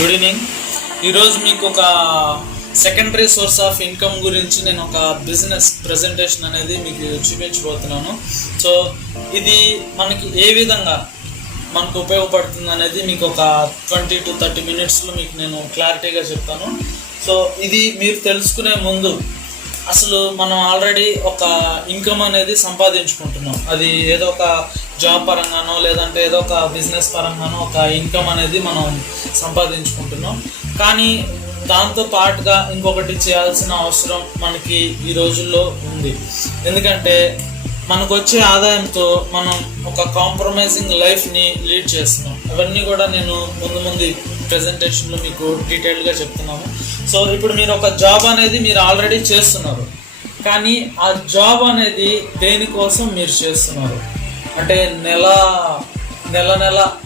Good evening. ఈరోజు మీకు ఒక సెకండరీ సోర్స్ ఆఫ్ ఇన్కమ్ గురించి నేను ఒక బిజినెస్ ప్రజెంటేషన్ అనేది మీకు చూపించబోతున్నాను. సో ఇది మనకి ఏ విధంగా మనకు ఉపయోగపడుతుంది అనేది మీకు ఒక 20 to 30 minutesలో మీకు నేను క్లారిటీగా చెప్తాను. సో ఇది మీరు తెలుసుకునే ముందు అసలు మనం ఆల్రెడీ ఒక ఇన్కమ్ అనేది సంపాదించుకుంటున్నాం. అది ఏదో ఒక జాబ్ పరంగానో లేదంటే ఏదో ఒక బిజినెస్ పరంగానో ఒక ఇన్కమ్ అనేది మనం సంపాదించుకుంటున్నాం. కానీ దాంతో పాటుగా ఇంకొకటి చేయాల్సిన అవసరం మనకి ఈ రోజుల్లో ఉంది. ఎందుకంటే మనకు వచ్చే ఆదాయంతో మనం ఒక కాంప్రమైజింగ్ లైఫ్ని లీడ్ చేస్తున్నాం. అవన్నీ కూడా నేను ముందు ప్రెజెంటేషన్లో మీకు డీటెయిల్గా చెప్తున్నాను. సో ఇప్పుడు మీరు ఒక జాబ్ అనేది మీరు ఆల్రెడీ చేస్తున్నారు, కానీ ఆ జాబ్ అనేది దేనికోసం మీరు చేస్తున్నారు అంటే నెల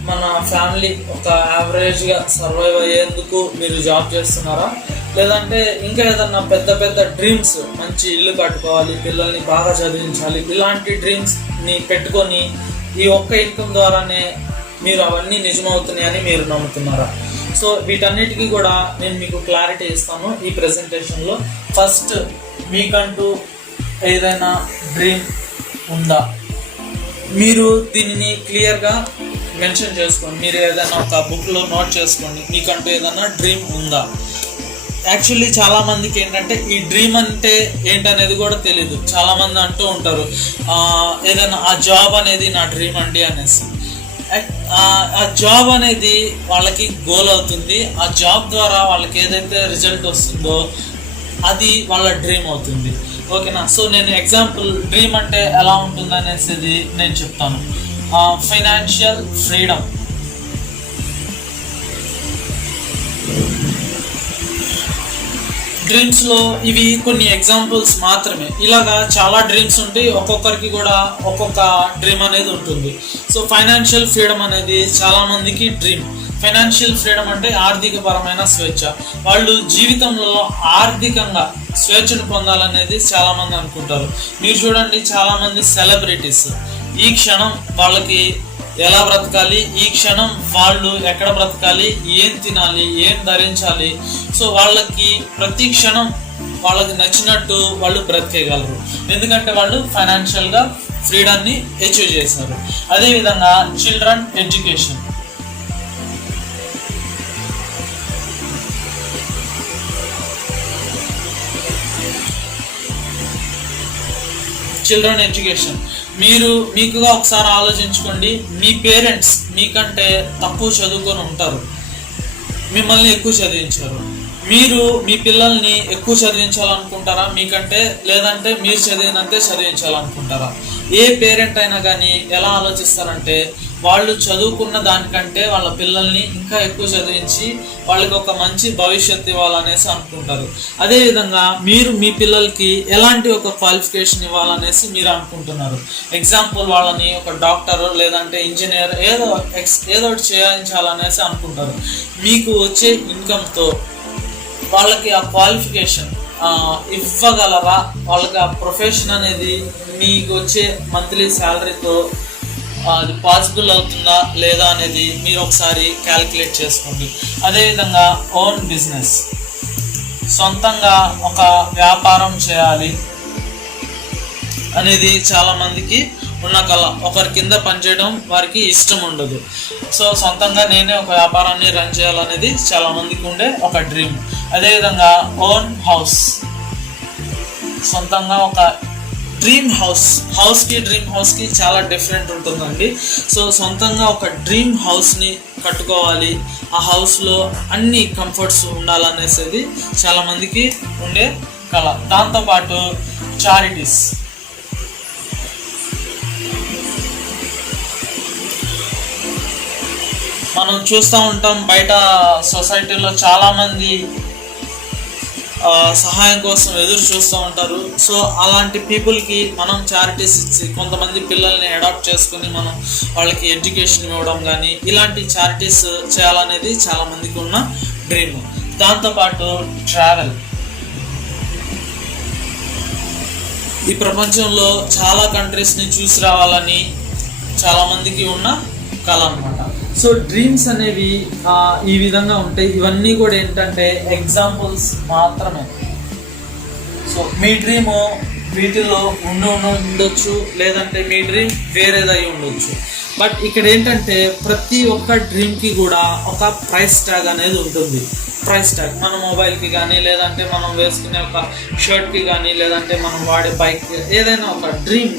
మన ఫ్యామిలీ ఒక యావరేజ్గా సర్వైవ్ అయ్యేందుకు మీరు జాబ్ చేస్తున్నారా, లేదంటే ఇంకా ఏదన్నా పెద్ద డ్రీమ్స్, మంచి ఇల్లు కట్టుకోవాలి, పిల్లల్ని బాగా చదివించాలి, ఇలాంటి డ్రీమ్స్ని పెట్టుకొని ఈ ఒక్క ఇన్కమ్ ద్వారానే మీరు అవన్నీ నిజమవుతున్నాయని మీరు నమ్ముతున్నారా? సో వీటన్నిటికీ కూడా నేను మీకు క్లారిటీ ఇస్తాను ఈ ప్రెజెంటేషన్లో. ఫస్ట్, మీకంటూ ఏదైనా డ్రీమ్ ఉందా? మీరు దీనిని క్లియర్గా మెన్షన్ చేసుకోండి. మీరు ఏదైనా ఒక బుక్లో నోట్ చేసుకోండి, మీకంటూ ఏదైనా డ్రీమ్ ఉందా. యాక్చువల్లీ చాలామందికి ఏంటంటే ఈ డ్రీమ్ అంటే ఏంటనేది కూడా తెలీదు. చాలామంది అంటూ ఉంటారు ఏదైనా ఆ జాబ్ అనేది నా డ్రీమ్ అండి అనేసి. ఆ జాబ్ అనేది వాళ్ళకి గోల్ అవుతుంది. ఆ జాబ్ ద్వారా వాళ్ళకి ఏదైతే రిజల్ట్ వస్తుందో అది వాళ్ళ డ్రీమ్ అవుతుంది. ఓకేనా? సో నేను ఎగ్జాంపుల్ డ్రీమ్ అంటే ఎలా ఉంటుంది అనేసి నేను చెప్తాను. ఫైనాన్షియల్ ఫ్రీడమ్, డ్రీమ్స్లో ఇవి కొన్ని ఎగ్జాంపుల్స్ మాత్రమే. ఇలాగా చాలా డ్రీమ్స్ ఉంటాయి, ఒక్కొక్కరికి కూడా ఒక్కొక్క డ్రీమ్ అనేది ఉంటుంది. సో ఫైనాన్షియల్ ఫ్రీడమ్ అనేది చాలామందికి డ్రీమ్. ఫైనాన్షియల్ ఫ్రీడమ్ అంటే ఆర్థికపరమైన స్వేచ్ఛ. వాళ్ళు జీవితంలో ఆర్థికంగా స్వేచ్ఛను పొందాలనేది చాలామంది అనుకుంటారు. మీరు చూడండి, చాలామంది సెలబ్రిటీస్ ఈ క్షణం వాళ్ళకి ఎలా బ్రతకాలి, ఈ క్షణం వాళ్ళు ఎక్కడ బ్రతకాలి, ఏం తినాలి, ఏం ధరించాలి, సో వాళ్ళకి ప్రతి క్షణం వాళ్ళకి నచ్చినట్టు వాళ్ళు బ్రతికేయగలరు. ఎందుకంటే వాళ్ళు ఫైనాన్షియల్గా ఫ్రీడమ్ని అచీవ్ చేశారు. అదేవిధంగా చిల్డ్రన్ ఎడ్యుకేషన్, మీకుగా ఒకసారి ఆలోచించుకోండి. మీ పేరెంట్స్ మీకంటే తక్కువ చదువుకొని ఉంటారు, మిమ్మల్ని ఎక్కువ చదివించారు. మీరు మీ పిల్లల్ని ఎక్కువ చదివించాలనుకుంటారా మీకంటే, లేదంటే మీరు చదివినంతే చదివించాలనుకుంటారా? ఏ పేరెంట్ అయినా కానీ ఎలా ఆలోచిస్తారంటే వాళ్ళు చదువుకున్న దానికంటే వాళ్ళ పిల్లల్ని ఇంకా ఎక్కువ చదివించి వాళ్ళకి ఒక మంచి భవిష్యత్తు ఇవ్వాలనేసి అనుకుంటారు. అదేవిధంగా మీరు మీ పిల్లలకి ఎలాంటి ఒక క్వాలిఫికేషన్ ఇవ్వాలనేసి మీరు అనుకుంటున్నారు. ఎగ్జాంపుల్, వాళ్ళని ఒక డాక్టర్ లేదంటే ఇంజనీర్ ఏదో ఒకటి చేయించాలనేసి అనుకుంటారు. మీకు వచ్చే ఇన్కమ్తో వాళ్ళకి ఆ క్వాలిఫికేషన్ ఇవ్వగలరా? వాళ్ళకి ఆ ప్రొఫెషన్ అనేది మీకు వచ్చే మంత్లీ శాలరీతో అది పాసిబుల్ అవుతుందా లేదా అనేది మీరు ఒకసారి క్యాలిక్యులేట్ చేసుకోండి. అదేవిధంగా ఓన్ బిజినెస్, సొంతంగా ఒక వ్యాపారం చేయాలి అనేది చాలామందికి ఉన్న కళ. ఒకరి కింద పనిచేయడం వారికి ఇష్టం ఉండదు. సో సొంతంగా నేనే ఒక వ్యాపారాన్ని రన్ చేయాలనేది చాలామందికి ఉండే ఒక డ్రీమ్. అదేవిధంగా ఓన్ హౌస్, సొంతంగా ఒక డ్రీమ్ డ్రీమ్ హౌస్కి చాలా డిఫరెంట్ ఉంటుందండి. సో సొంతంగా ఒక డ్రీమ్ హౌస్ని కట్టుకోవాలి, ఆ హౌస్లో అన్ని కంఫర్ట్స్ ఉండాలనేది చాలామందికి ఉండే కళ. దాంతోపాటు చారిటీస్, మనం చూస్తూ ఉంటాం బయట సొసైటీలో చాలామంది సహాయం కోసం ఎదురు చూస్తూ ఉంటారు. సో అలాంటి పీపుల్కి మనం చారిటీస్ ఇచ్చి కొంతమంది పిల్లల్ని అడాప్ట్ చేసుకుని మనం వాళ్ళకి ఎడ్యుకేషన్ ఇవ్వడం కానీ ఇలాంటి చారిటీస్ చేయాలనేది చాలామందికి ఉన్న డ్రీమ్. దాంతోపాటు ట్రావెల్, ఈ ప్రపంచంలో చాలా కంట్రీస్ని చూసి రావాలని చాలామందికి ఉన్న కళ అనమాట. సో డ్రీమ్స్ అనేవి ఈ విధంగా ఉంటాయి. ఇవన్నీ కూడా ఏంటంటే ఎగ్జాంపుల్స్ మాత్రమే. సో మీ డ్రీము వీటిలో ఉండొచ్చు, లేదంటే మీ డ్రీమ్ వేరేదై ఉండొచ్చు. బట్ ఇక్కడ ఏంటంటే ప్రతి ఒక్క డ్రీమ్కి కూడా ఒక ప్రైస్ ట్యాగ్ అనేది ఉంటుంది. ప్రైస్ ట్యాగ్ మన మొబైల్కి కానీ, లేదంటే మనం వేసుకునే ఒక షర్ట్కి కానీ, లేదంటే మనం వాడే బైక్, ఏదైనా ఒక డ్రీమ్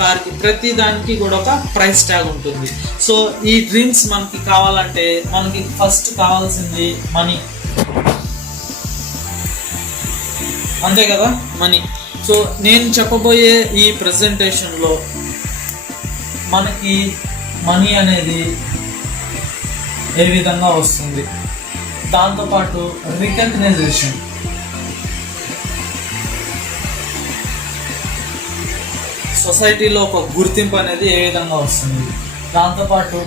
కార్కి ప్రతి దానికి కూడా ఒక ప్రైస్ ట్యాగ్ ఉంటుంది. సో ఈ డ్రీమ్స్ మనకి కావాలంటే మనకి ఫస్ట్ కావాల్సింది మనీ, అంతే కదా, మనీ. సో నేను చెప్పబోయే ఈ ప్రెజెంటేషన్లో మనకి మనీ అనేది ఏ విధంగా వస్తుంది, దాంతోపాటు రికగ్నైజేషన్, సొసైటీలో ఒక గుర్తింపు అనేది ఏ విధంగా వస్తుంది, దాంతోపాటు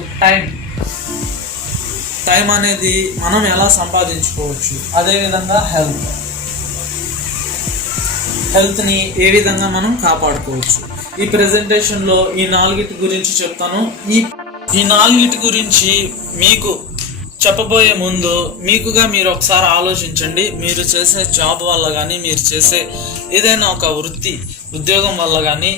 టైం అనేది మనం ఎలా సంపాదించుకోవచ్చు, అదేవిధంగా హెల్త్ని ఏ విధంగా మనం కాపాడుకోవచ్చు. ఈ ప్రెజెంటేషన్లో ఈ 4 గురించి చెప్తాను. ఈ 4 గురించి మీకు చెప్పబోయే ముందు మీకుగా మీరు ఒకసారి ఆలోచించండి. మీరు చేసే జాబ్ వల్ల కానీ, మీరు చేసే ఏదైనా ఒక ఉద్యోగం వల్ల కానీ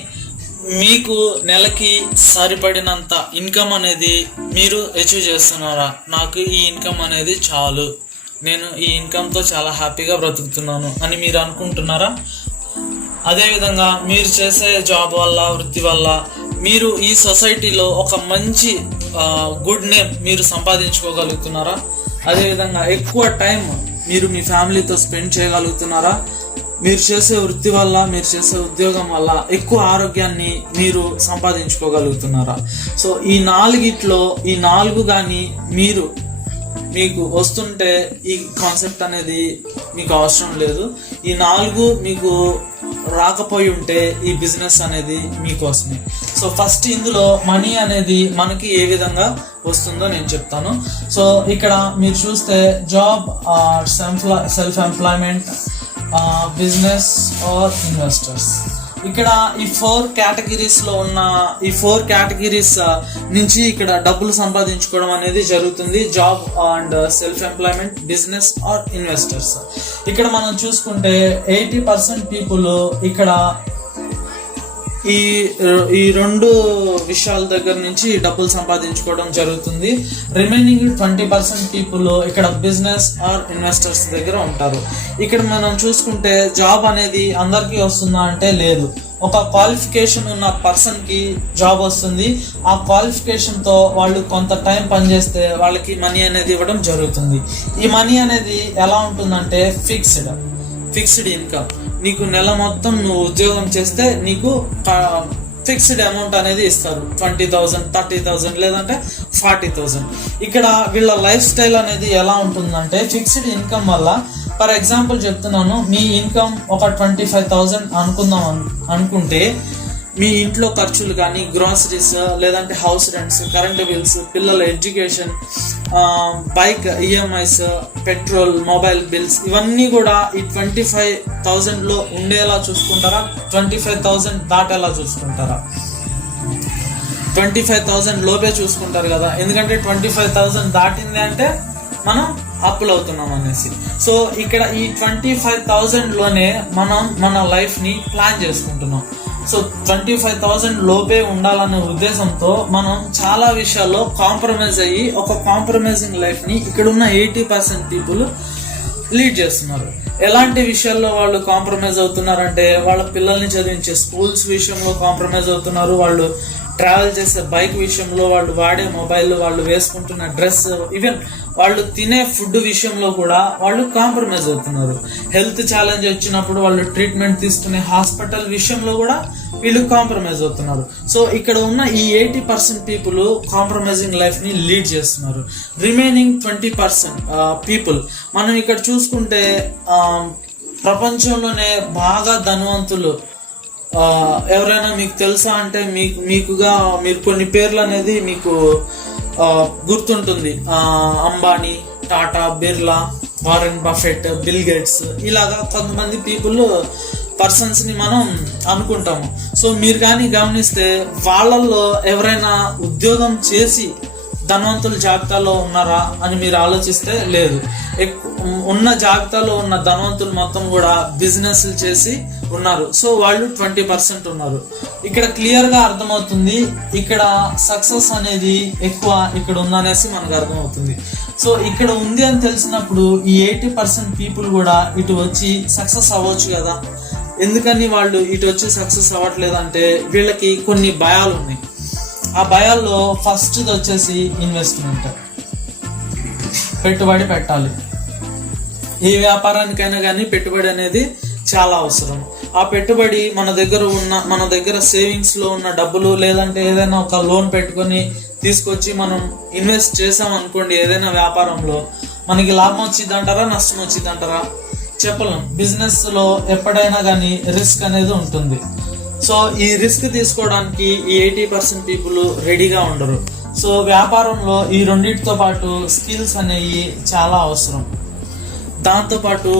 మీకు నెలకి సరిపడినంత ఇన్కమ్ అనేది మీరు అచీవ్ చేస్తున్నారా? నాకు ఈ ఇన్కమ్ అనేది చాలు, నేను ఈ ఇన్కమ్తో చాలా హ్యాపీగా బ్రతుకుతున్నాను అని మీరు అనుకుంటున్నారా? అదేవిధంగా మీరు చేసే జాబ్ వల్ల, వృత్తి వల్ల మీరు ఈ సొసైటీలో ఒక మంచి గుడ్ నేమ్ మీరు సంపాదించుకోగలుగుతున్నారా? అదేవిధంగా ఎక్కువ టైం మీరు మీ ఫ్యామిలీతో స్పెండ్ చేయగలుగుతున్నారా? మీరు చేసే వృత్తి వల్ల, మీరు చేసే ఉద్యోగం వల్ల ఎక్కువ ఆరోగ్యాన్ని మీరు సంపాదించుకోగలుగుతున్నారా? సో ఈ 4 కానీ మీకు వస్తుంటే ఈ కాన్సెప్ట్ అనేది మీకు అవసరం లేదు. ఈ 4 మీకు రాకపోయి ఉంటే ఈ బిజినెస్ అనేది మీకోసమే. సో ఫస్ట్ ఇందులో మనీ అనేది మనకి ఏ విధంగా వస్తుందో నేను చెప్తాను. సో ఇక్కడ మీరు చూస్తే job, self employment, business are investors, ఇక్కడ ఈ 4 కేటగిరీస్లో ఉన్న ఈ 4 కేటగిరీస్ నుంచి ఇక్కడ డబ్బులు సంపాదించుకోవడం అనేది జరుగుతుంది. Job and self employment, business are investors. ఇక్కడ మనం చూసుకుంటే 80% పీపుల్ ఇక్కడ ఈ 2 విషయాల దగ్గర నుంచి డబ్బులు సంపాదించుకోవడం జరుగుతుంది. రిమైనింగ్ 20% పీపుల్ ఇక్కడ బిజినెస్ ఆర్ ఇన్వెస్టర్స్ దగ్గర ఉంటారు. ఇక్కడ మనం చూసుకుంటే జాబ్ అనేది అందరికీ వస్తుందా అంటే లేదు. ఒక క్వాలిఫికేషన్ ఉన్న పర్సన్కి జాబ్ వస్తుంది. ఆ క్వాలిఫికేషన్తో వాళ్ళు కొంత టైం పనిచేస్తే వాళ్ళకి మనీ అనేది ఇవ్వడం జరుగుతుంది. ఈ మనీ అనేది ఎలా ఉంటుందంటే ఫిక్స్డ్ ఇన్కమ్. నీకు నెల మొత్తం నువ్వు ఉద్యోగం చేస్తే నీకు ఫిక్స్డ్ అమౌంట్ అనేది ఇస్తారు. 20,000, 30,000 లేదంటే 40,000. ఇక్కడ వీళ్ళ లైఫ్ స్టైల్ అనేది ఎలా ఉంటుందంటే ఫిక్స్డ్ ఇన్కమ్ వల్ల, ఫర్ ఎగ్జాంపుల్ చెప్తున్నాను, మీ ఇన్కమ్ ఒక 25,000 అనుకుంటే మీ ఇంట్లో ఖర్చులు కానీ, గ్రాసరీస్ లేదంటే హౌస్ రెంట్స్, కరెంట్ బిల్స్, పిల్లల education, EMIs, petrol, mobile bills, ఇవన్నీ కూడా ఈ 25,000లో ఉండేలా చూసుకుంటారా? 25,000 దాటేలా చూసుకుంటారా? 25,000 లోపే చూసుకుంటారు కదా, ఎందుకంటే 25,000 దాటింది అంటే మనం అప్పులు అవుతున్నాం అనేసి. సో ఇక్కడ ఈ 25,000లోనే మనం మన లైఫ్ని ప్లాన్ చేసుకుంటున్నాం. సో 25,000 లోపే ఉండాలనే ఉద్దేశంతో మనం చాలా విషయాల్లో కాంప్రమైజ్ అయ్యి ఒక కాంప్రమైజింగ్ లైఫ్ని ఇక్కడ ఉన్న 80% పీపుల్ లీడ్ చేస్తున్నారు. ఎలాంటి విషయాల్లో వాళ్ళు కాంప్రమైజ్ అవుతున్నారంటే వాళ్ళ పిల్లల్ని చదివించే స్కూల్స్ విషయంలో కాంప్రమైజ్ అవుతున్నారు, వాళ్ళు ట్రావెల్ చేసే బైక్ విషయంలో, వాళ్ళు వాడే మొబైల్, వాళ్ళు వేసుకుంటున్న డ్రెస్, ఈవెన్ వాళ్ళు తినే ఫుడ్ విషయంలో కూడా వాళ్ళు కాంప్రమైజ్ అవుతున్నారు. హెల్త్ ఛాలెంజ్ వచ్చినప్పుడు వాళ్ళు ట్రీట్మెంట్ తీసుకునే హాస్పిటల్ విషయంలో కూడా వీళ్ళు కాంప్రమైజ్ అవుతున్నారు. సో ఇక్కడ ఉన్న ఈ 80% పీపుల్ కాంప్రమైజింగ్ లైఫ్ని లీడ్ చేస్తున్నారు. రిమైనింగ్ 20% పీపుల్ మనం ఇక్కడ చూసుకుంటే ప్రపంచంలోనే బాగా ధనవంతులు ఎవరైనా మీకు తెలుసా అంటే మీరు కొన్ని పేర్లు అనేది మీకు గుర్తుంటుంది. Ambani, Tata, Birla, Warren Buffett, bill gates, ఇలాగా కొంతమంది పర్సన్స్ని మనం అనుకుంటాము. సో మీరు కానీ గమనిస్తే వాళ్ళల్లో ఎవరైనా ఉద్యోగం చేసి ధనవంతుల జాబితాలో ఉన్నారా అని మీరు ఆలోచిస్తే లేదు. ఉన్న జాబితాలో ఉన్న ధనవంతులు మొత్తం కూడా బిజినెస్లు చేసి ఉన్నారు. సో వాళ్ళు 20% ఉన్నారు. ఇక్కడ క్లియర్గా అర్థమవుతుంది, ఇక్కడ సక్సెస్ అనేది ఎక్కువ ఇక్కడ ఉందనేసి మనకు అర్థమవుతుంది. సో ఇక్కడ ఉంది అని తెలిసినప్పుడు ఈ 80% పీపుల్ కూడా ఇటు వచ్చి సక్సెస్ అవ్వచ్చు కదా. ఎందుకని వాళ్ళు ఇటు వచ్చి సక్సెస్ అవ్వట్లేదు అంటే వీళ్ళకి కొన్ని భయాలు ఉన్నాయి. ఆ భయాల్లో ఫస్ట్ వచ్చేసి ఇన్వెస్ట్మెంట్, పెట్టుబడి పెట్టాలి. ఏ వ్యాపారానికైనా కానీ పెట్టుబడి అనేది చాలా అవసరం. ఆ పెట్టుబడి మన దగ్గర సేవింగ్స్ లో ఉన్న డబ్బులు, లేదంటే ఏదైనా ఒక లోన్ పెట్టుకొని తీసుకొచ్చి మనం ఇన్వెస్ట్ చేసాం అనుకోండి ఏదైనా వ్యాపారంలో, మనకి లాభం వచ్చిందంటారా నష్టం వచ్చిందంటారా చెప్పలేం. బిజినెస్ లో ఎప్పుడైనా కానీ రిస్క్ అనేది ఉంటుంది. సో ఈ రిస్క్ తీసుకోవడానికి ఈ 80% పీపుల్ రెడీగా ఉండరు. సో వ్యాపారంలో ఈ రెండింటితో పాటు స్కిల్స్ అనేవి చాలా అవసరం. దాంతోపాటు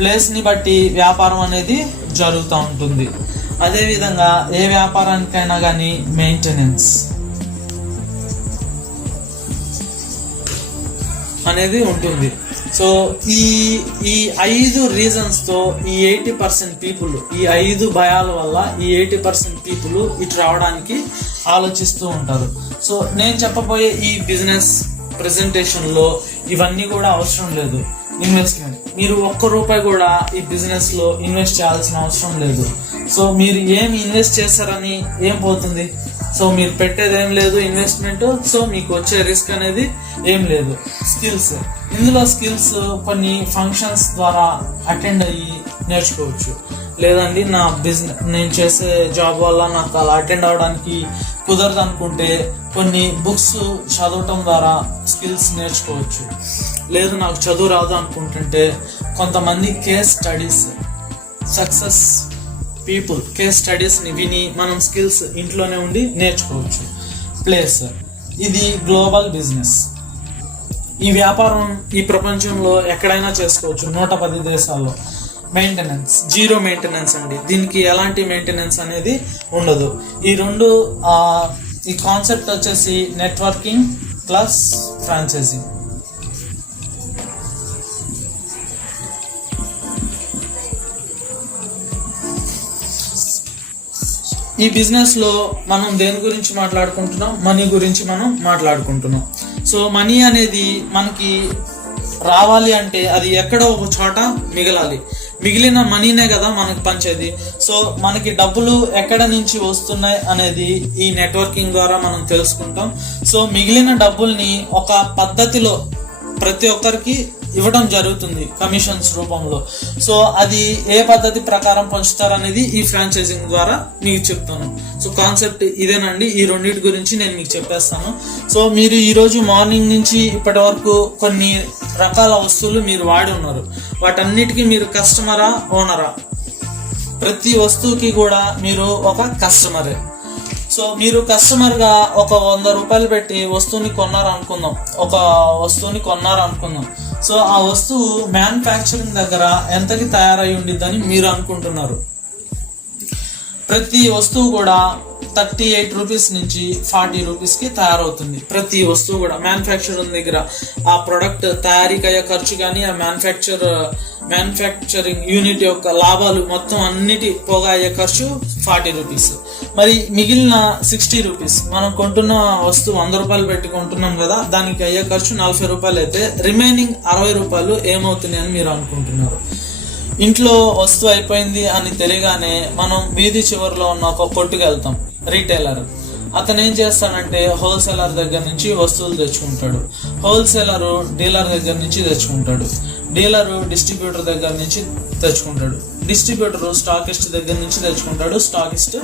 ప్లేస్ని బట్టి వ్యాపారం అనేది జరుగుతూ ఉంటుంది. అదేవిధంగా ఏ వ్యాపారానికైనా కానీ మెయింటెనెన్స్ అనేది ఉంటుంది. సో ఈ 5 రీజన్స్తో ఈ 80% పీపుల్, ఈ 5 భయాల వల్ల ఈ 80% పీపుల్ ఇటు రావడానికి ఆలోచిస్తూ ఉంటారు. సో నేను చెప్పబోయే ఈ బిజినెస్ ప్రెజెంటేషన్లో ఇవన్నీ కూడా అవసరం లేదు. ఇన్వెస్ట్మెంట్, మీరు ₹1 కూడా ఈ బిజినెస్లో ఇన్వెస్ట్ చేయాల్సిన అవసరం లేదు. సో మీరు ఏం ఇన్వెస్ట్ చేస్తారని ఏం పోతుంది? సో మీరు పెట్టేది ఏం లేదు ఇన్వెస్ట్మెంట్. సో మీకు వచ్చే రిస్క్ అనేది ఏం లేదు. స్కిల్స్, ఇందులో స్కిల్స్ కొన్ని ఫంక్షన్స్ ద్వారా అటెండ్ అయ్యి నేర్చుకోవచ్చు. లేదండి నేను చేసే జాబ్ వల్ల నాకు అలా అటెండ్ అవడానికి కుదరదు అనుకుంటే కొన్ని బుక్స్ చదవటం ద్వారా స్కిల్స్ నేర్చుకోవచ్చు. లేదు నాకు చదువు రాదు అనుకుంటుంటే కొంతమంది case studies, success people case స్టడీస్ని విని మనం స్కిల్స్ ఇంట్లోనే ఉండి నేర్చుకోవచ్చు. ప్లేస్, ఇది గ్లోబల్ బిజినెస్. ఈ వ్యాపారం ఈ ప్రపంచంలో ఎక్కడైనా చేసుకోవచ్చు, 110 దేశాల్లో. మెయింటెనెన్స్, జీరో మెయింటెనెన్స్ అండి. దీనికి ఎలాంటి మెయింటెనెన్స్ అనేది ఉండదు. ఈ కాన్సెప్ట్ వచ్చేసి నెట్వర్కింగ్ ప్లస్ ఫ్రాంచైజింగ్. ఈ బిజినెస్లో మనం దేని గురించి మాట్లాడుకుంటున్నాం? మనీ గురించి మనం మాట్లాడుకుంటున్నాం. సో మనీ అనేది మనకి రావాలి అంటే అది ఎక్కడో ఒక చోట మిగలాలి. మిగిలిన మనీనే కదా మనకు పంచేది. సో మనకి డబ్బులు ఎక్కడ నుంచి వస్తున్నాయి అనేది ఈ నెట్వర్కింగ్ ద్వారా మనం తెలుసుకుంటాం. సో మిగిలిన డబ్బుల్ని ఒక పద్ధతిలో ప్రతి ఒక్కరికి ఇవ్వడం జరుగుతుంది కమిషన్స్ రూపంలో. సో అది ఏ పద్ధతి ప్రకారం పంచుతారనేది ఈ ఫ్రాంచైజింగ్ ద్వారా మీకు చెప్తాను. సో కాన్సెప్ట్ ఇదేనండి. ఈ రెండింటి గురించి నేను మీకు చెప్పేస్తాను. సో మీరు ఈరోజు మార్నింగ్ నుంచి ఇప్పటి వరకు కొన్ని రకాల వస్తువులు మీరు వాడి ఉన్నారు. వాటన్నిటికీ మీరు కస్టమరా ఓనరా? ప్రతి వస్తువుకి కూడా మీరు ఒక కస్టమరే. సో మీరు కస్టమర్గా ఒక ₹100 పెట్టి వస్తువుని కొన్నారనుకుందాం. సో ఆ వస్తువు మ్యానుఫ్యాక్చరింగ్ దగ్గర ఎంతకి తయారై ఉండిద్దని మీరు అనుకుంటున్నారు. ప్రతి వస్తువు కూడా ₹38 నుంచి ₹40కి తయారవుతుంది. ప్రతి వస్తువు కూడా మ్యానుఫ్యాక్చరింగ్ దగ్గర ఆ ప్రొడక్ట్ తయారీకి అయ్యే ఖర్చు కానీ, ఆ మ్యానుఫ్యాక్చరింగ్ యూనిట్ యొక్క లాభాలు మొత్తం అన్నిటి పోగా అయ్యే ఖర్చు ₹40. మరి మిగిలిన ₹60 మనం కొంటున్న వస్తువు ₹100 పెట్టి కొంటున్నాం కదా, దానికి అయ్యే ఖర్చు ₹40 అయితే రిమైనింగ్ ₹60 ఏమవుతుంది అని మీరు అనుకుంటున్నారు. ఇంట్లో వస్తువు అయిపోయింది అని తెలియగానే మనం వీధి చివరిలో ఉన్న ఒక కొట్టుకు వెళ్తాం. రీటైలర్ అతను ఏం చేస్తాడంటే హోల్సేలర్ దగ్గర నుంచి వస్తువులు తెచ్చుకుంటాడు. హోల్సేలరు డీలర్ దగ్గర నుంచి తెచ్చుకుంటాడు. డీలరు డిస్ట్రిబ్యూటర్ దగ్గర నుంచి తెచ్చుకుంటాడు. డిస్ట్రిబ్యూటర్ స్టాకిస్ట్ దగ్గర నుంచి తెచ్చుకుంటాడు. స్టాకిస్ట్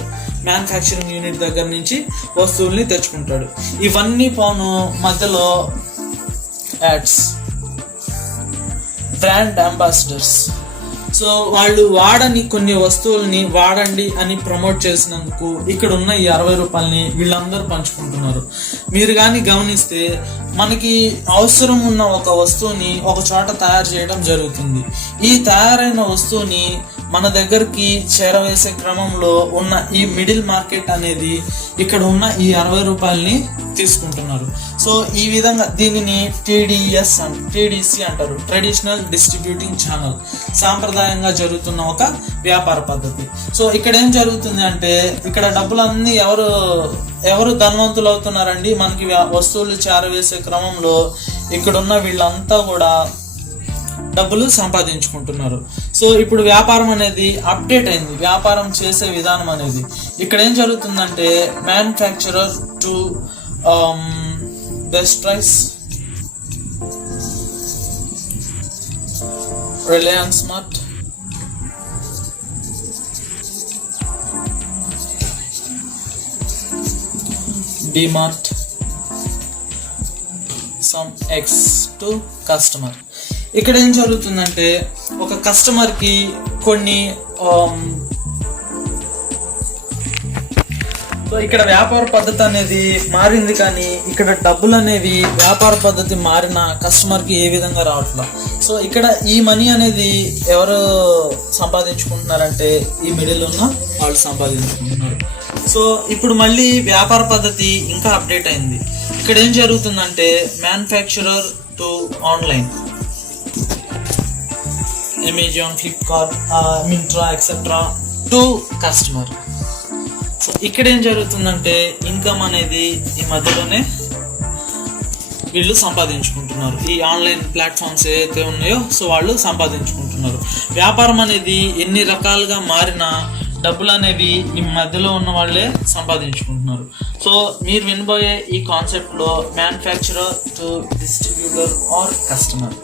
మ్యానుఫ్యాక్చరింగ్ యూనిట్ దగ్గర నుంచి వస్తువుల్ని తెచ్చుకుంటాడు. ఇవన్నీ పోను మధ్యలో యాడ్స్, బ్రాండ్ అంబాసిడర్స్. సో వాళ్ళు వాడని కొన్ని వస్తువుల్ని వాడండి అని ప్రమోట్ చేసినందుకు ఇక్కడ ఉన్న ఈ ₹60 వీళ్ళందరూ పంచుకుంటున్నారు. మీరు కానీ గమనిస్తే మనకి అవసరం ఉన్న ఒక వస్తువుని ఒక చోట తయారు చేయడం జరుగుతుంది. ఈ తయారైన వస్తువుని మన దగ్గరికి చేరవేసే క్రమంలో ఉన్న ఈ మిడిల్ మార్కెట్ అనేది ఇక్కడ ఉన్న ఈ 60 రూపాయలని తీసుకుంటున్నారు. సో ఈ విధంగా దీనిని టీడీసీ అంటారు, ట్రెడిషనల్ డిస్ట్రిబ్యూటింగ్ ఛానల్, సాంప్రదాయంగా జరుగుతున్న ఒక వ్యాపార పద్ధతి. సో ఇక్కడ ఏం జరుగుతుంది అంటే ఇక్కడ డబ్బులన్నీ ఎవరు ధనవంతులు అవుతున్నారండి, మనకి వస్తువులు చేరవేసే క్రమంలో ఇక్కడున్న వీళ్ళంతా కూడా డబ్బులు సంపాదించుకుంటున్నారు. సో ఇప్పుడు వ్యాపారం అనేది అప్డేట్ అయింది, వ్యాపారం చేసే విధానం అనేది. ఇక్కడ ఏం జరుగుతుందంటే manufacturer to best price, Reliance mart, DMart, some X to customer. ఇక్కడ ఏం జరుగుతుందంటే ఒక కస్టమర్కి కొన్ని సో ఇక్కడ వ్యాపార పద్ధతి అనేది మారింది, కానీ ఇక్కడ డబ్బులు అనేవి వ్యాపార పద్ధతి మారిన కస్టమర్కి ఏ విధంగా రావట్లేదు. సో ఇక్కడ ఈ మనీ అనేది ఎవరు సంపాదించుకుంటున్నారంటే ఈ మిడిల్ ఉన్న వాళ్ళు సంపాదించుకుంటున్నారు. సో ఇప్పుడు మళ్ళీ వ్యాపార పద్ధతి ఇంకా అప్డేట్ అయింది. ఇక్కడ ఏం జరుగుతుందంటే manufacturer to online, Amazon, Flipkart, Myntra etcetera to customer. So ఇక్కడ ఏం జరుగుతుందంటే ఇన్కమ్ అనేది ఈ మధ్యలోనే వీళ్ళు సంపాదించుకుంటున్నారు. ఈ ఆన్లైన్ ప్లాట్ఫామ్స్ ఏదైతే ఉన్నాయో సో వాళ్ళు సంపాదించుకుంటున్నారు. వ్యాపారం అనేది ఎన్ని రకాలుగా మారినా డబ్బులు అనేవి ఈ మధ్యలో ఉన్న వాళ్ళే సంపాదించుకుంటున్నారు. సో మీరు వినబోయే ఈ కాన్సెప్ట్లో manufacturer to distributor or customer.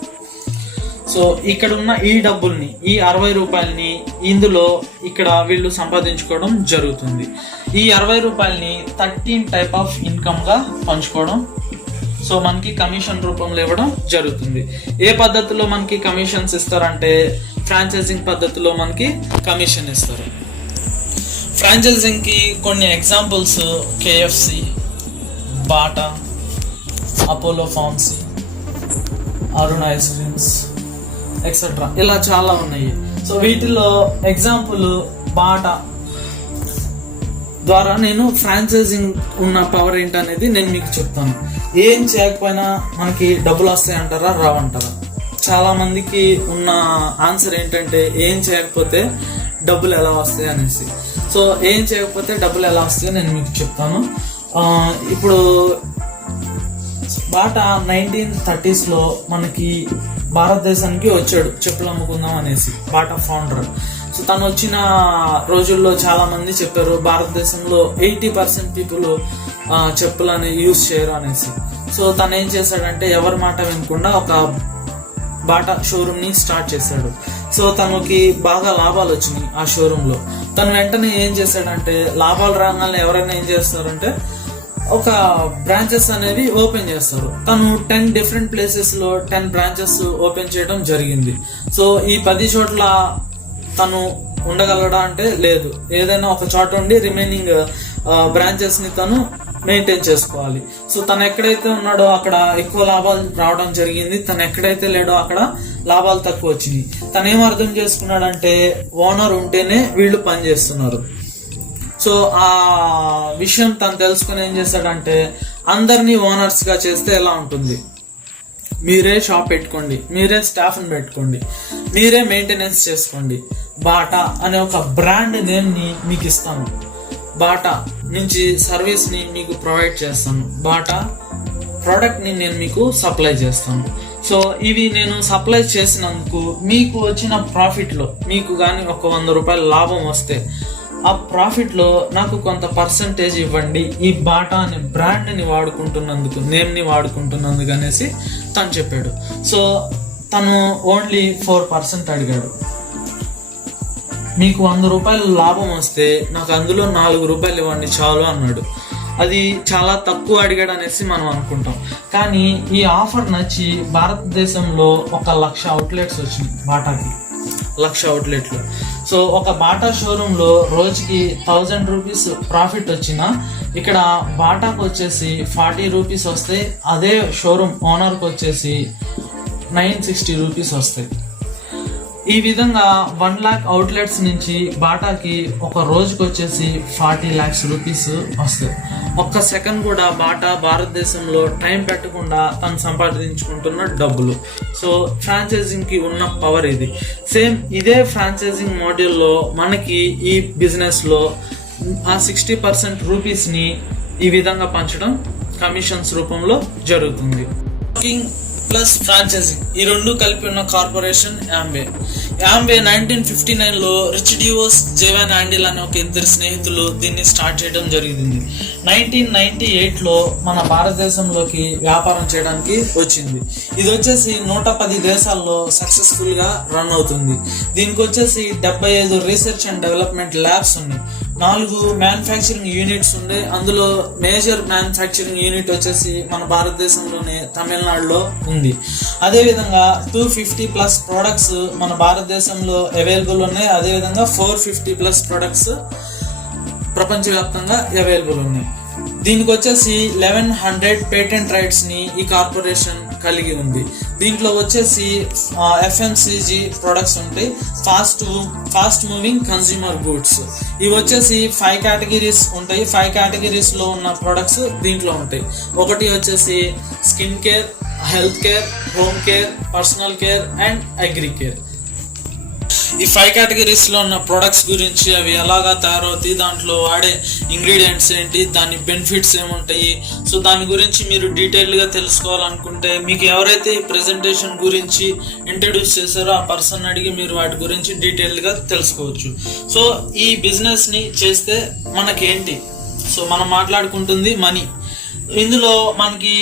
So ఇక్కడ ఉన్న ఈ డబ్బుల్ని, ఈ 60 రూపాయలని ఇందులో ఇక్కడ వీళ్ళు సంపాదించుకోవడం జరుగుతుంది. ఈ 60 రూపాయలని 13 టైప్ ఆఫ్ ఇన్కమ్గా పంచుకోవడం, సో మనకి కమిషన్ రూపంలో ఇవ్వడం జరుగుతుంది. ఏ పద్ధతిలో మనకి కమిషన్స్ ఇస్తారంటే ఫ్రాంచైజింగ్ పద్ధతిలో మనకి కమిషన్ ఇస్తారు. ఫ్రాంచైజింగ్కి కొన్ని examples KFC, Bata, Apollo pharmacy, Arun ice creams etcetera, ఇలా చాలా ఉన్నాయి. సో వీటిలో ఎగ్జాంపుల్ బాటా ద్వారా నేను ఫ్రాంచైజింగ్ ఉన్న పవర్ ఏంటనేది నేను మీకు చెప్తాను. ఏం చేయకపోయినా మనకి డబ్బులు వస్తాయంటారా, రావంటారా? చాలా మందికి ఉన్న ఆన్సర్ ఏంటంటే ఏం చేయకపోతే డబ్బులు ఎలా వస్తాయి అనేసి. సో ఏం చేయకపోతే డబ్బులు ఎలా వస్తాయో నేను మీకు చెప్తాను. ఇప్పుడు బాటా 1930s మనకి భారతదేశానికి వచ్చాడు చెప్పులు అమ్ముకుందాం అనేసి, బాటా ఫౌండర్. సో తను వచ్చిన రోజుల్లో చాలా మంది చెప్పారు భారతదేశంలో 80% పీపుల్ చెప్పులు అనేవి యూజ్ చేయరు అనేసి. సో తను ఏం చేశాడంటే ఎవరి మాట వినకుండా ఒక బాటా షోరూమ్ ని స్టార్ట్ చేశాడు. సో తనకి బాగా లాభాలు వచ్చినాయి ఆ షోరూమ్ లో. తను వెంటనే ఏం చేశాడంటే లాభాలు రాగానే ఎవరైనా ఏం చేస్తారంటే ఒక బ్రాంచెస్ అనేవి ఓపెన్ చేస్తారు. తను 10 డిఫరెంట్ ప్లేసెస్ లో 10 బ్రాంచెస్ ఓపెన్ చేయడం జరిగింది. సో ఈ 10 చోట్ల తను ఉండగలడా అంటే లేదు, ఏదైనా ఒక చోట ఉండి రిమైనింగ్ బ్రాంచెస్ ని తను మెయింటైన్ చేసుకోవాలి. సో తను ఎక్కడైతే ఉన్నాడో అక్కడ ఎక్కువ లాభాలు రావడం జరిగింది, తను ఎక్కడైతే లేడో అక్కడ లాభాలు తక్కువ వచ్చినాయి. తను ఏం అర్థం చేసుకున్నాడంటే ఓనర్ ఉంటేనే వీళ్ళు పని చేస్తున్నారు. సో ఆ విషయం తను తెలుసుకుని ఏం చేశాడంటే అందరినీ ఓనర్స్ గా చేస్తే ఎలా ఉంటుంది, మీరే షాప్ పెట్టుకోండి, మీరే స్టాఫ్ని పెట్టుకోండి, మీరే మెయింటెనెన్స్ చేసుకోండి, బాటా అనే ఒక బ్రాండ్ నేమ్ ని మీకు ఇస్తాను, బాటా నుంచి సర్వీస్ ని మీకు ప్రొవైడ్ చేస్తాను, బాటా ప్రోడక్ట్ ని నేను మీకు సప్లై చేస్తాను. సో ఇవి నేను సప్లై చేసినందుకు మీకు వచ్చిన ప్రాఫిట్ లో మీకు కానీ ఒక 100 రూపాయల లాభం వస్తే ఆ ప్రాఫిట్ లో నాకు కొంత పర్సంటేజ్ ఇవ్వండి, ఈ బాటా అనే బ్రాండ్ ని వాడుకుంటున్నందుకు, నేమ్ ని వాడుకుంటున్నందుకు అనేసి తను చెప్పాడు. సో తను ఓన్లీ 4% అడిగాడు. మీకు 100 రూపాయల లాభం వస్తే నాకు అందులో 4 రూపాయలు ఇవ్వండి చాలు అన్నాడు. అది చాలా తక్కువ అడిగాడు అనేసి మనం అనుకుంటాం, కానీ ఈ ఆఫర్ నచ్చి భారతదేశంలో 1,00,000 అవుట్లెట్స్ వచ్చినాయి బాటాకి, 1,00,000 అవుట్లెట్లు. సో ఒక బాటా షోరూమ్ లో రోజుకి 1000 రూపీస్ ప్రాఫిట్ వచ్చినా ఇక్కడ బాటాకు వచ్చేసి 40 రూపీస్ వస్తాయి, అదే షోరూమ్ ఓనర్కి వచ్చేసి 960 రూపీస్ వస్తాయి. ఈ విధంగా 1 lakh అవుట్లెట్స్ నుంచి బాటాకి ఒక రోజుకి వచ్చేసి 40 lakhs రూపీస్ వస్తాయి. ఒక్క సెకండ్ కూడా బాటా భారతదేశంలో టైం పెట్టకుండా తను సంపాదించుకుంటున్న డబ్బులు. సో ఫ్రాంచైజింగ్కి ఉన్న పవర్ ఇది. సేమ్ ఇదే ఫ్రాంచైజింగ్ మోడల్లో మనకి ఈ బిజినెస్లో ఆ 60% రూపీస్ని ఈ విధంగా పంచడం కమిషన్స్ రూపంలో జరుగుతుంది. ప్లస్ ఫ్రాంచైజింగ్ ఈ రెండు కలిపి ఉన్న కార్పొరేషన్ యాంబే 1959లో రిచ్ డివోస్ జేవాన్ యాండిల్ అనే ఒక ఇద్దరు స్నేహితులు దీన్ని స్టార్ట్ చేయడం జరిగింది. 1998లో మన భారతదేశంలోకి వ్యాపారం చేయడానికి వచ్చింది. ఇది వచ్చేసి 110 దేశాల్లో సక్సెస్ఫుల్ గా రన్ అవుతుంది. దీనికి వచ్చేసి 75 రీసెర్చ్ అండ్ డెవలప్మెంట్ ల్యాబ్స్ ఉన్నాయి, 4 మ్యానుఫ్యాక్చరింగ్ యూనిట్స్ ఉండే. అందులో మేజర్ మ్యానుఫ్యాక్చరింగ్ యూనిట్ వచ్చేసి మన భారతదేశంలోనే తమిళనాడులో ఉంది. అదేవిధంగా 250+ ప్రొడక్ట్స్ మన భారతదేశంలో అవైలబుల్ ఉన్నాయి. అదేవిధంగా 450+ ప్రొడక్ట్స్ ప్రపంచవ్యాప్తంగా అవైలబుల్ ఉన్నాయి. దీనికి వచ్చేసి 1100 పేటెంట్ రైట్స్ ని ఈ కార్పొరేషన్ కలిగి ఉంది. దీంట్లో వచ్చేసి FMCG ప్రొడక్ట్స్ ఉంటాయి, ఫాస్ట్ మూవింగ్ కన్స్యూమర్ గూడ్స్. ఇవి వచ్చేసి 5 కేటగిరీస్ ఉంటాయి. 5 కేటగిరీస్ లో ఉన్న ప్రొడక్ట్స్ దీంట్లో ఉంటాయి. ఒకటి వచ్చేసి skin care, health care, home care, personal care and agri care. ఈ 5 కేటగిరీస్ లో ఉన్న ప్రొడక్ట్స్ గురించి, అవి ఎలాగా తయారవుతాయి, దాంట్లో వాడే ఇంగ్రీడియంట్స్ ఏంటి, దాని బెనిఫిట్స్ ఏముంటాయి, సో దాని గురించి మీరు డీటెయిల్ గా తెలుసుకోవాలనుకుంటే మీకు ఎవరైతే ఈ ప్రెజెంటేషన్ గురించి ఇంట్రడ్యూస్ చేశారో ఆ పర్సన్ అడిగి మీరు వాటి గురించి డీటెయిల్ గా తెలుసుకోవచ్చు. సో ఈ బిజినెస్ ని చేస్తే మనకేంటి, సో మనం మాట్లాడుకుంటుంది మనీ. ఇందులో మనకి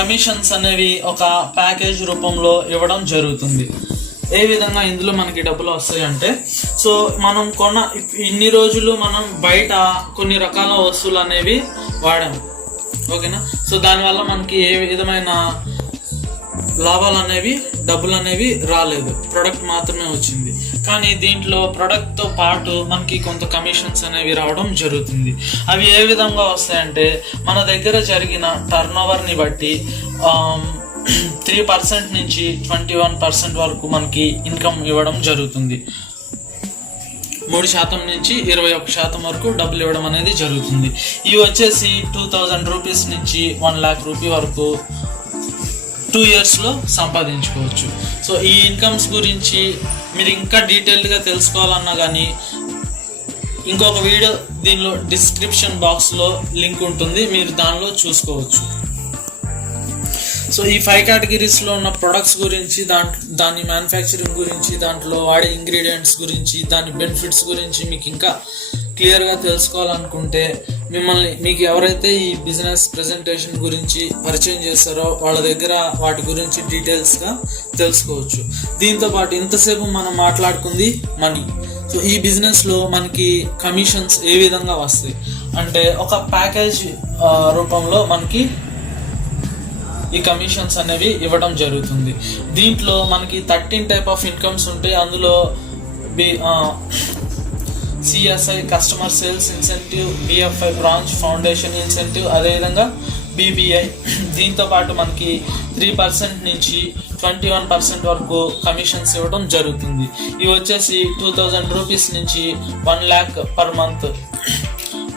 కమిషన్స్ అనేవి ఒక ప్యాకేజ్ రూపంలో ఇవ్వడం జరుగుతుంది. ఏ విధంగా ఇందులో మనకి డబ్బులు వస్తాయి అంటే, సో మనం ఇన్ని రోజులు మనం బయట కొన్ని రకాల వస్తువులు అనేవి వాడాము, ఓకేనా. సో దానివల్ల మనకి ఏ విధమైన లాభాలు అనేవి, డబ్బులు అనేవి రాలేదు, ప్రొడక్ట్ మాత్రమే వచ్చింది. కానీ దీంట్లో ప్రొడక్ట్ తో పాటు మనకి కొంత కమిషన్స్ అనేవి రావడం జరుగుతుంది. అవి ఏ విధంగా వస్తాయంటే, మన దగ్గర జరిగిన టర్న్ ని బట్టి 3% నుంచి 21% వరకు మనకి ఇన్కమ్ ఇవ్వడం జరుగుతుంది. 3% నుంచి 21% వరకు డబ్బులు ఇవ్వడం అనేది జరుగుతుంది. ఇవి వచ్చేసి 2000 రూపీస్ నుంచి 1 lakh రూపీ వరకు 2 years లో సంపాదించుకోవచ్చు. సో ఈ ఇన్కమ్స్ గురించి మీరు ఇంకా డీటెయిల్డ్గా తెలుసుకోవాలన్నా కానీ ఇంకొక వీడియో దీనిలో డిస్క్రిప్షన్ బాక్స్లో లింక్ ఉంటుంది, మీరు దానిలో చూసుకోవచ్చు. సో ఈ 5 కేటగిరీస్లో ఉన్న ప్రొడక్ట్స్ గురించి, దాని మ్యానుఫ్యాక్చరింగ్ గురించి, దాంట్లో వాడే ఇంగ్రీడియంట్స్ గురించి, దాని బెనిఫిట్స్ గురించి మీకు ఇంకా క్లియర్గా తెలుసుకోవాలనుకుంటే మీకు ఎవరైతే ఈ బిజినెస్ ప్రెజెంటేషన్ గురించి పరిచయం చేస్తారో వాళ్ళ దగ్గర వాటి గురించి డీటెయిల్స్గా తెలుసుకోవచ్చు. దీంతోపాటు ఇంతసేపు మనం మాట్లాడుకుంది మనీ. సో ఈ బిజినెస్లో మనకి కమిషన్స్ ఏ విధంగా వస్తాయి అంటే, ఒక ప్యాకేజ్ రూపంలో మనకి ఈ కమిషన్స్ అనేవి ఇవ్వడం జరుగుతుంది. దీంట్లో మనకి 13 టైప్ ఆఫ్ ఇన్కమ్స్ ఉంటాయి. అందులో CSI customer sales incentive, BFI branch foundation incentive, అదేవిధంగా BBI. దీంతో పాటు మనకి 3% నుంచి 21% వరకు కమిషన్స్ ఇవ్వడం జరుగుతుంది. ఇవి వచ్చేసి 2000 రూపీస్ నుంచి 1 lakh పర్ మంత్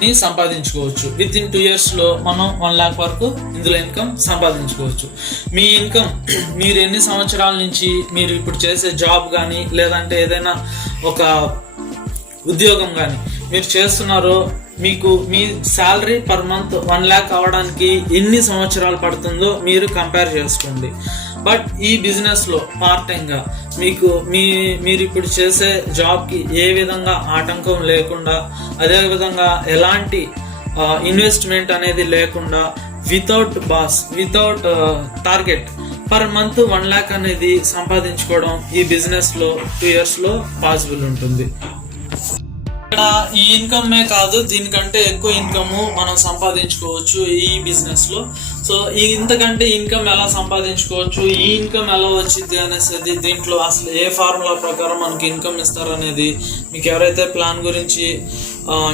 ని సంపాదించుకోవచ్చు. విత్ ఇన్ 2 years లో మనం 1 lakh వరకు ఇందులో ఇన్కమ్ సంపాదించుకోవచ్చు. మీ ఇన్కమ్ మీరు ఎన్ని సంవత్సరాల నుంచి మీరు ఇప్పుడు చేసే జాబ్ కానీ లేదంటే ఏదైనా ఒక ఉద్యోగం కానీ మీరు చేస్తున్నారో, మీకు మీ శాలరీ పర్ మంత్ 1 lakh అవ్వడానికి ఎన్ని సంవత్సరాలు పడుతుందో మీరు కంపేర్ చేసుకోండి. బట్ ఈ బిజినెస్లో పార్ట్ టైంగా మీరు ఇప్పుడు చేసే జాబ్కి ఏ విధంగా ఆటంకం లేకుండా, అదేవిధంగా ఎలాంటి ఇన్వెస్ట్మెంట్ అనేది లేకుండా, without target per month 1 lakh అనేది సంపాదించుకోవడం ఈ బిజినెస్లో 2 years లో పాసిబుల్ ఉంటుంది. ఇక్కడ ఈ ఇన్కమే కాదు, దీనికంటే ఎక్కువ ఇన్కమ్ మనం సంపాదించుకోవచ్చు ఈ బిజినెస్ లో. సో ఇంతకంటే ఇన్కమ్ ఎలా సంపాదించుకోవచ్చు, ఈ ఇన్కమ్ ఎలా వచ్చింది అనేసి, దీంట్లో అసలు ఏ ఫార్ములా ప్రకారం మనకి ఇన్కమ్ ఇస్తారు అనేది మీకు ఎవరైతే ప్లాన్ గురించి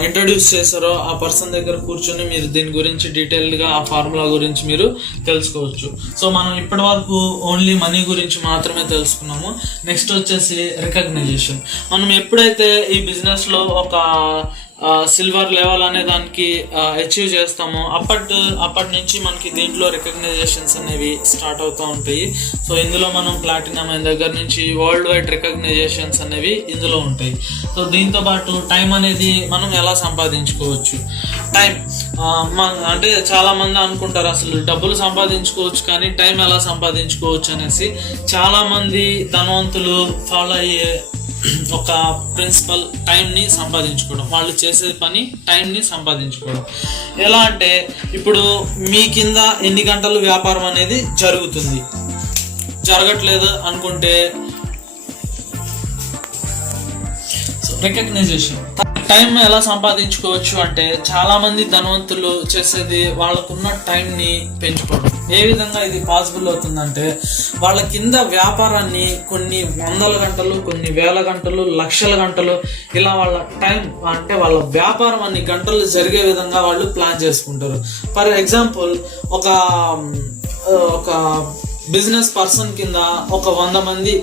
ఇంట్రడ్యూస్ చేశారో ఆ పర్సన్ దగ్గర కూర్చొని మీరు దీని గురించి డీటెయిల్డ్గా ఆ ఫార్ములా గురించి మీరు తెలుసుకోవచ్చు. సో మనం ఇప్పటి వరకు ఓన్లీ మనీ గురించి మాత్రమే తెలుసుకున్నాము. నెక్స్ట్ వచ్చేసి రికగ్నైజేషన్. మనం ఎప్పుడైతే ఈ బిజినెస్లో ఒక సిల్వర్ లెవెల్ అనే దానికి అచీవ్ చేస్తామో అప్పటి నుంచి మనకి దీంట్లో రికగ్నైజేషన్స్ అనేవి స్టార్ట్ అవుతూ ఉంటాయి. సో ఇందులో మనం ప్లాటినం అయిన దగ్గర నుంచి వరల్డ్ వైడ్ రికగ్నైజేషన్స్ అనేవి ఇందులో ఉంటాయి. సో దీంతో పాటు టైం అనేది మనం ఎలా సంపాదించుకోవచ్చు. టైం అంటే చాలా మంది అనుకుంటారు అసలు డబ్బులు సంపాదించుకోవచ్చు కానీ టైం ఎలా సంపాదించుకోవచ్చు అనేసి. చాలా మంది ధనవంతులు ఫాలో అయ్యే ఒక ప్రిన్సిపల్ టైంని సంపాదించుకోవడం. వాళ్ళు చేసే పని టైంని సంపాదించుకోవడం. ఎలా అంటే ఇప్పుడు మీ కింద ఎన్ని గంటలు వ్యాపారం అనేది జరుగుతుంది, జరగట్లేదు అనుకుంటే రికగ్నైజేషన్. టైం ఎలా సంపాదించుకోవచ్చు అంటే చాలా మంది ధనవంతులు చేసేది వాళ్ళకున్న టైంని పెంచుకోవడం. ఏ విధంగా ఇది పాసిబుల్ అవుతుందంటే వాళ్ళ కింద వ్యాపారాన్ని కొన్ని వందల గంటలు, కొన్ని వేల గంటలు, లక్షల గంటలు ఇలా వాళ్ళ టైం అంటే వాళ్ళ వ్యాపారం అన్ని గంటలు జరిగే విధంగా వాళ్ళు ప్లాన్ చేసుకుంటారు. ఫర్ ఎగ్జాంపుల్ ఒక బిజినెస్ పర్సన్ కింద ఒక 100 మంది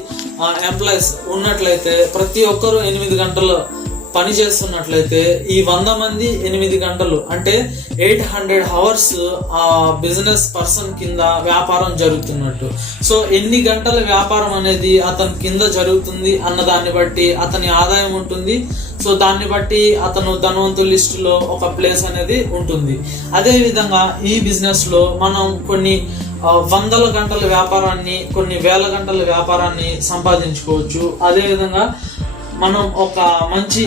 ఎంప్లాయీస్ ఉన్నట్లయితే ప్రతి ఒక్కరు 8 గంటలు పని చేస్తున్నట్లయితే ఈ 100 మంది 8 గంటలు అంటే 800 hours ఆ బిజినెస్ పర్సన్ కింద వ్యాపారం జరుగుతున్నట్టు. సో ఎన్ని గంటల వ్యాపారం అనేది అతని కింద జరుగుతుంది అన్న దాన్ని బట్టి అతని ఆదాయం ఉంటుంది. సో దాన్ని బట్టి అతను ధనవంతుల లిస్టులో ఒక ప్లేస్ అనేది ఉంటుంది. అదే విధంగా ఈ బిజినెస్ లో మనం కొన్ని వందల గంటల వ్యాపారాన్ని, కొన్ని వేల గంటల వ్యాపారాన్ని సంపాదించుకోవచ్చు. అదేవిధంగా మనం ఒక మంచి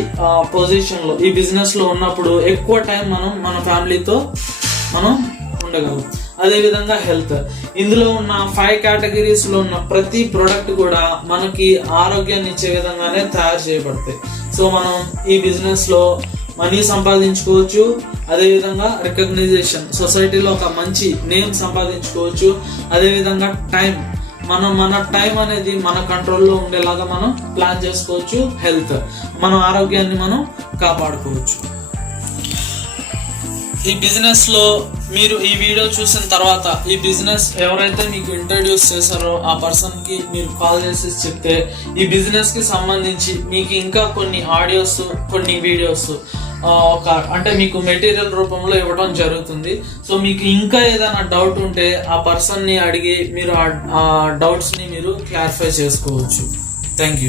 పొజిషన్ లో ఈ బిజినెస్ లో ఉన్నప్పుడు ఎక్కువ టైం మనం మన ఫ్యామిలీతో మనం ఉండగలం. అదేవిధంగా హెల్త్. ఇందులో ఉన్న 5 కేటగిరీస్ లో ఉన్న ప్రతి ప్రోడక్ట్ కూడా మనకి ఆరోగ్యాన్ని ఇచ్చే విధంగానే తయారు చేయబడతాయి. సో మనం ఈ బిజినెస్ లో మనీ సంపాదించుకోవచ్చు. అదేవిధంగా రికగ్నైజేషన్, సొసైటీలో ఒక మంచి నేమ్ సంపాదించుకోవచ్చు. అదేవిధంగా టైం, మన టైం అనేది మన కంట్రోల్లో ఉండేలాగా మనం ప్లాన్ చేసుకోవచ్చు. హెల్త్, మన ఆరోగ్యాన్ని మనం కాపాడుకోవచ్చు. ఈ బిజినెస్ లో మీరు ఈ వీడియో చూసిన తర్వాత ఈ బిజినెస్ ఎవరైతే మీకు ఇంట్రడ్యూస్ చేశారో ఆ పర్సన్ కి మీరు కాల్ చేసి చెప్తే ఈ బిజినెస్ కి సంబంధించి మీకు ఇంకా కొన్ని ఆడియోస్, కొన్ని వీడియోస్ అంటే మీకు మెటీరియల్ రూపంలో ఇవ్వడం జరుగుతుంది. సో మీకు ఇంకా ఏదైనా డౌట్ ఉంటే ఆ పర్సన్ ని అడిగి మీరు ఆ డౌట్స్ ని మీరు క్లారిఫై చేసుకోవచ్చు. Thank you.